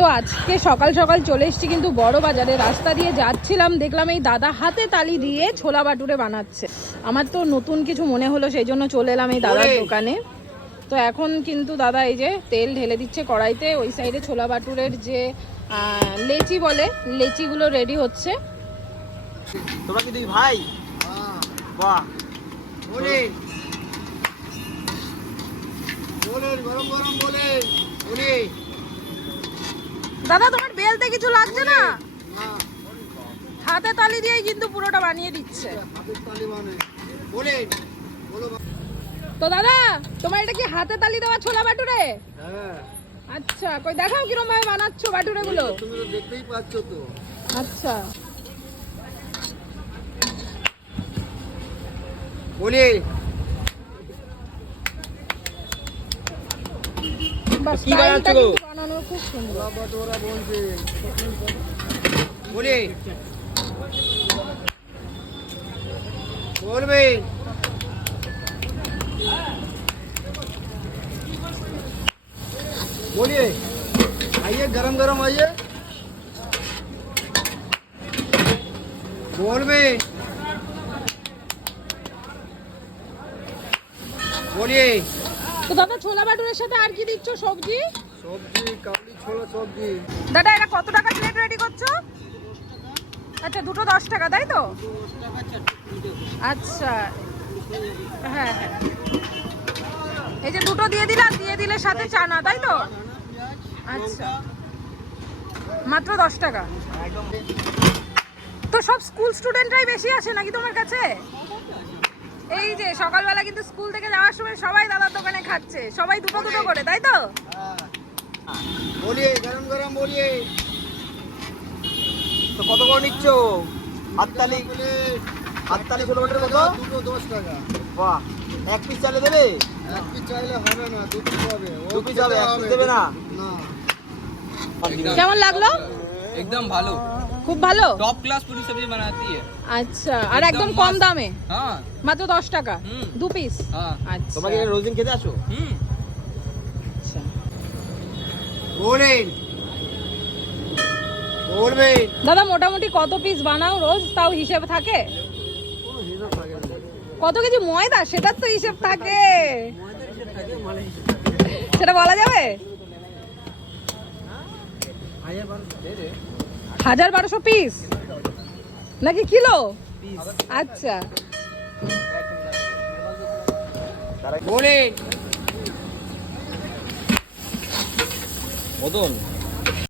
তো আজকে সকাল সকাল চলে এসেছি কিন্তু বড় বাজারে। রাস্তা দিয়ে যাচ্ছিলাম, দেখলাম এই দাদা হাতে তালি দিয়ে ছোলা বাটুরে বানাচ্ছে। আমার তো নতুন কিছু মনে হলো, সেই জন্য চলে এলাম এই দাদার দোকানে। তো এখন কিন্তু দাদা এই যে তেল ঢেলে দিচ্ছে কড়াইতে। ওই সাইডে ছোলা বাটুরের যে লেচি বলে, লেচিগুলো রেডি হচ্ছে। তোমরা কি দুই ভাই? বাহ, বলে বলে গরম গরম বলে বলে। দাদা তোমার বেলতে কিছু লাগছে না, না হাতে তালি দিয়েই কিন্তু পুরোটা বানিয়ে দিচ্ছে। হাতের তালি মানে বলে বলো। তো দাদা তোমার এটা কি হাতে তালি দেওয়া ছোলা বাটুরে? হ্যাঁ, আচ্ছা, কই দেখাও কিরকম ভাবে বানাচ্ছো বাটুরে গুলো। তুমি তো দেখতেই পাচ্ছ তো। আচ্ছা, বলে বাস কি বানাচ্ছো? বানানো খুব সুন্দর। বাটোরা বলছে বলে বলবে बोलिए। आइए गरम गरम आइए बोल में बोलिए। তো দাদা ছোলা বাটুরের সাথে আর কি দিচ্ছ সবজি? সবজি কাবলি ছোলা সবজি। দাদা এটা কত টাকা প্লেট রেডি করছো? আচ্ছা, দুটো 10 টাকা, তাই তো? আচ্ছা, হ্যাঁ হ্যাঁ, এই যে দুটো দিয়ে দিলাম, দিয়ে দিলে সাথে চানা, তাই তো? আচ্ছা, মাত্র 10 টাকা। তো সব স্কুল স্টুডেন্টরাই বেশি আসে নাকি তোমার কাছে? এই যে সকালবেলা কিন্তু স্কুল থেকে যাওয়ার সময় সবাই দাদার দোকানে খাচ্ছে, সবাই দুটো দুটো করে, তাই তো? बोलिए गरम गरम बोलिए। তো কত করে নিচ্ছ? হাততালি হাততালি ছোট বাটের কত? দুটো 10 টাকা। বাহ, এক পিস চালে দেবে? এক পিস চাইলে হবে না, দু পিস হবে। দু পিস হবে, এক পিস দেবে না? না কেমন লাগলো? एकदम भालो, খুব ভালো। टॉप क्लास पूरी सब्जी बनाती है। আচ্ছা, আর একদম কম দামে, हाँ মাত্র 10 টাকা, হুম। 2 পিস। हाँ আচ্ছা, তোমরা কি এখানে রোজ দিন খেতে আসো? আচ্ছা। बोले बोलবে। দাদা মোটামুটি কত পিস বানাও রোজ, তাও হিসেব থাকে? কোনো হিসাব থাকে না। কত কেজি ময়দা, সেটার তো হিসেব থাকে, সেটা বলা যাবে? 1200 পিস নাকি কিলো? আচ্ছা, बोले মদন